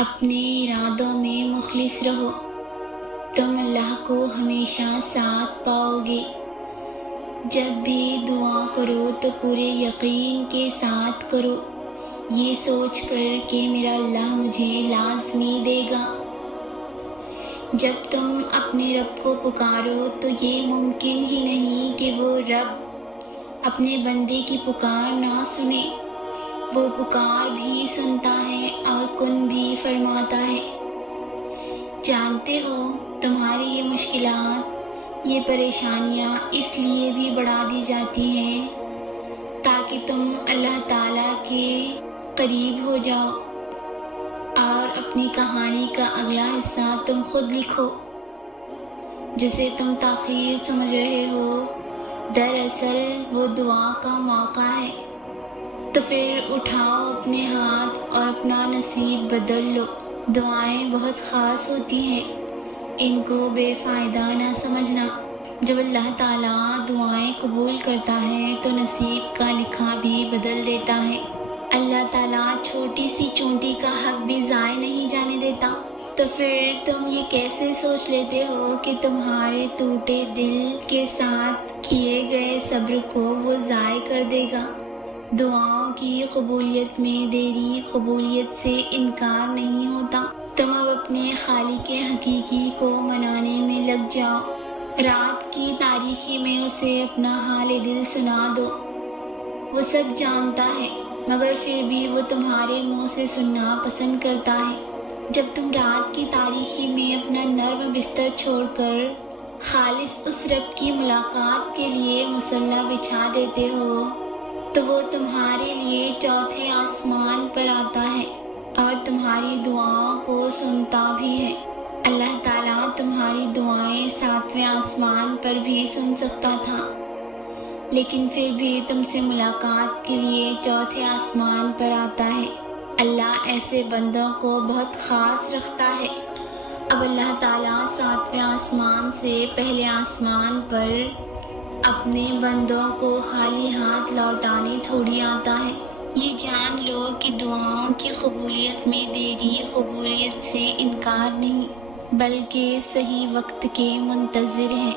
اپنے ارادوں میں مخلص رہو، تم اللہ کو ہمیشہ ساتھ پاؤ گے۔ جب بھی دعا کرو تو پورے یقین کے ساتھ کرو، یہ سوچ کر کہ میرا اللہ مجھے لازمی دے گا۔ جب تم اپنے رب کو پکارو تو یہ ممکن ہی نہیں کہ وہ رب اپنے بندے کی پکار نہ سنے۔ وہ پکار بھی سنتا ہے اور کن بھی فرماتا ہے۔ جانتے ہو تمہاری یہ مشکلات، یہ پریشانیاں اس لیے بھی بڑھا دی جاتی ہیں تاکہ تم اللہ تعالیٰ کے قریب ہو جاؤ، اور اپنی کہانی کا اگلا حصہ تم خود لکھو جسے تم تاخیر سمجھ رہے ہو، دراصل وہ دعا کا موقع ہے۔ تو پھر اٹھاؤ اپنے ہاتھ اور اپنا نصیب بدل لو۔ دعائیں بہت خاص ہوتی ہیں، ان کو بے فائدہ نہ سمجھنا۔ جب اللہ تعالیٰ دعائیں قبول کرتا ہے تو نصیب کا لکھا بھی بدل دیتا ہے۔ اللہ تعالیٰ چھوٹی سی چونٹی کا حق بھی ضائع نہیں جانے دیتا۔ تو پھر تم یہ کیسے سوچ لیتے ہو کہ تمہارے ٹوٹے دل کے ساتھ کیے گئے صبر کو وہ ضائع کر دے گا؟ دعاؤں کی قبولیت میں دیری قبولیت سے انکار نہیں ہوتا۔ تم اب اپنے خالق حقیقی کو منانے میں لگ جاؤ، رات کی تاریکی میں اسے اپنا حال دل سنا دو۔ وہ سب جانتا ہے مگر پھر بھی وہ تمہارے منہ سے سننا پسند کرتا ہے۔ جب تم رات کی تاریکی میں اپنا نرم بستر چھوڑ کر خالص اس رب کی ملاقات کے لیے مصلی بچھا دیتے ہو تو وہ تمہارے لیے چوتھے آسمان پر آتا ہے اور تمہاری دعاؤں کو سنتا بھی ہے۔ اللہ تعالیٰ تمہاری دعائیں ساتویں آسمان پر بھی سن سکتا تھا، لیکن پھر بھی تم سے ملاقات کے لیے چوتھے آسمان پر آتا ہے۔ اللہ ایسے بندوں کو بہت خاص رکھتا ہے۔ اب اللہ تعالیٰ ساتویں آسمان سے پہلے آسمان پر اپنے بندوں کو خالی ہاتھ لوٹانے تھوڑی آتا ہے۔ یہ جان لو کہ دعاؤں کی قبولیت میں دیری قبولیت سے انکار نہیں، بلکہ صحیح وقت کے منتظر ہیں۔